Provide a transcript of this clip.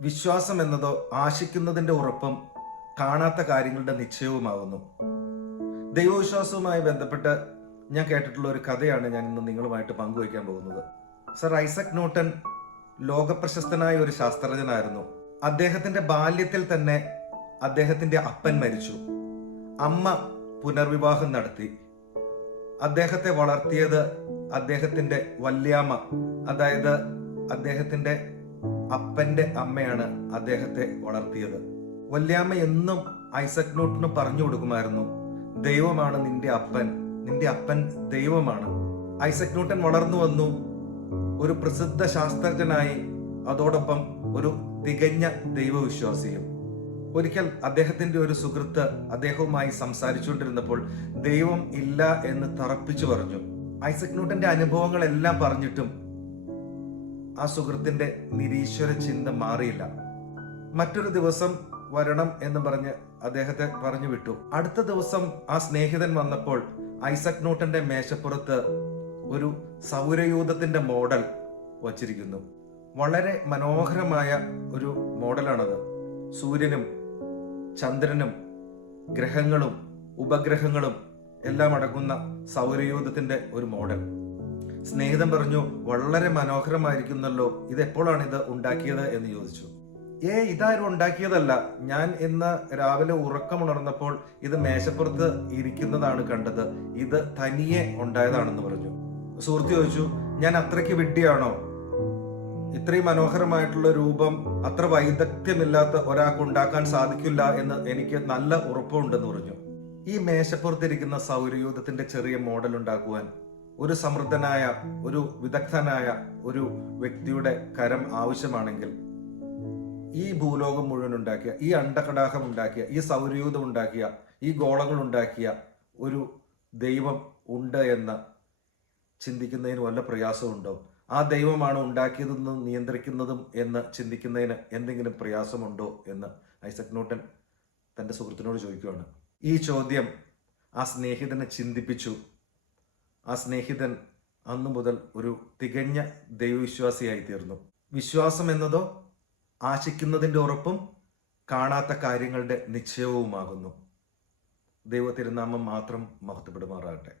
വിശ്വാസം എന്നതോ ആശിക്കുന്നതിന്റെ ഉറപ്പും കാണാത്ത കാര്യങ്ങളുടെ നിശ്ചയവുമാകുന്നു. ദൈവവിശ്വാസവുമായി ബന്ധപ്പെട്ട് ഞാൻ കേട്ടിട്ടുള്ള ഒരു കഥയാണ് ഞാൻ ഇന്ന് നിങ്ങളുമായിട്ട് പങ്കുവയ്ക്കാൻ പോകുന്നത്. സർ ഐസക് ന്യൂട്ടൻ ലോകപ്രശസ്തനായ ഒരു ശാസ്ത്രജ്ഞനായിരുന്നു. അദ്ദേഹത്തിന്റെ ബാല്യത്തിൽ തന്നെ അദ്ദേഹത്തിന്റെ അപ്പൻ മരിച്ചു. അമ്മ പുനർവിവാഹം നടത്തി. അദ്ദേഹത്തെ വളർത്തിയത് അദ്ദേഹത്തിന്റെ വല്യാമ്മ, അതായത് അദ്ദേഹത്തിന്റെ അപ്പന്റെ അമ്മയാണ് അദ്ദേഹത്തെ വളർത്തിയത്. വല്യാമ്മ എന്നും ഐസക് ന്യൂട്ടന് പറഞ്ഞു കൊടുക്കുമായിരുന്നു, ദൈവമാണ് നിന്റെ അപ്പൻ ദൈവമാണ്. ഐസക് ന്യൂട്ടൻ വളർന്നു വന്നു, ഒരു പ്രസിദ്ധ ശാസ്ത്രജ്ഞനായി, അതോടൊപ്പം ഒരു തികഞ്ഞ ദൈവവിശ്വാസിയും. ഒരിക്കൽ അദ്ദേഹത്തിന്റെ ഒരു സുഹൃത്ത് അദ്ദേഹവുമായി സംസാരിച്ചുകൊണ്ടിരുന്നപ്പോൾ ദൈവം ഇല്ല എന്ന് തറപ്പിച്ചു പറഞ്ഞു. ഐസക് ന്യൂട്ടന്റെ അനുഭവങ്ങളെല്ലാം പറഞ്ഞിട്ടും ആ സുഹൃത്തിന്റെ നിരീശ്വര ചിന്ത മാറിയില്ല. മറ്റൊരു ദിവസം വരണം എന്ന് പറഞ്ഞ് അദ്ദേഹത്തെ പറഞ്ഞു വിട്ടു. അടുത്ത ദിവസം ആ സ്നേഹിതൻ വന്നപ്പോൾ ഐസക് ന്യൂട്ടന്റെ മേശപ്പുറത്ത് ഒരു സൗരയൂഥത്തിന്റെ മോഡൽ വച്ചിരിക്കുന്നു. വളരെ മനോഹരമായ ഒരു മോഡലാണത്. സൂര്യനും ചന്ദ്രനും ഗ്രഹങ്ങളും ഉപഗ്രഹങ്ങളും എല്ലാം അടങ്ങുന്ന സൗരയൂഥത്തിന്റെ ഒരു മോഡൽ. സ്നേഹിതൻ പറഞ്ഞു, വളരെ മനോഹരമായിരിക്കുന്നല്ലോ, ഇത് എപ്പോഴാണ് ഇത് ഉണ്ടാക്കിയത് എന്ന് ചോദിച്ചു. ഇതാരും ഉണ്ടാക്കിയതല്ല, ഞാൻ ഇന്ന് രാവിലെ ഉറക്കമുണർന്നപ്പോൾ ഇത് മേശപ്പുറത്ത് ഇരിക്കുന്നതാണ് കണ്ടത്, ഇത് തനിയെ ഉണ്ടായതാണെന്ന് പറഞ്ഞു. സുഹൃത്ത് ചോദിച്ചു, ഞാൻ അത്രയ്ക്ക് വിഡ്ഢിയാണോ? ഇത്രയും മനോഹരമായിട്ടുള്ള രൂപം അത്ര വൈദഗ്ധ്യമില്ലാത്ത ഒരാൾക്ക് ഉണ്ടാക്കാൻ സാധിക്കില്ല എന്ന് എനിക്ക് നല്ല ഉറപ്പുണ്ടെന്ന് പറഞ്ഞു. ഈ മേശപ്പുറത്തിരിക്കുന്ന സൗരയൂഥത്തിന്റെ ചെറിയ മോഡൽ ഉണ്ടാക്കുവാൻ ഒരു സമൃദ്ധനായ, ഒരു വിദഗ്ധനായ ഒരു വ്യക്തിയുടെ കരം ആവശ്യമാണെങ്കിൽ, ഈ ഭൂലോകം മുഴുവൻ ഉണ്ടാക്കിയ, ഈ അണ്ഡകടാഹം ഉണ്ടാക്കിയ, ഈ സൗരയൂഥം ഉണ്ടാക്കിയ, ഈ ഗോളങ്ങൾ ഉണ്ടാക്കിയ ഒരു ദൈവം ഉണ്ട് എന്ന് ചിന്തിക്കുന്നതിന് വല്ല പ്രയാസമുണ്ടോ? ആ ദൈവമാണ് ഉണ്ടാക്കിയതെന്നും നിയന്ത്രിക്കുന്നതും എന്ന് ചിന്തിക്കുന്നതിന് എന്തെങ്കിലും പ്രയാസമുണ്ടോ എന്ന് ഐസക് ന്യൂട്ടൻ തന്റെ സുഹൃത്തിനോട് ചോദിക്കുകയാണ്. ഈ ചോദ്യം ആ സ്നേഹിതനെ ചിന്തിപ്പിച്ചു. ആ സ്നേഹിതൻ അന്നു മുതൽ ഒരു തികഞ്ഞ ദൈവവിശ്വാസിയായി തീർന്നു. വിശ്വാസം എന്നതോ ആശിക്കുന്നതിന്റെ ഉറപ്പും കാണാത്ത കാര്യങ്ങളുടെ നിശ്ചയവുമാകുന്നു. ദൈവ തിരുനാമം മാത്രം മഹത്വപ്പെടുമാറാകട്ടെ.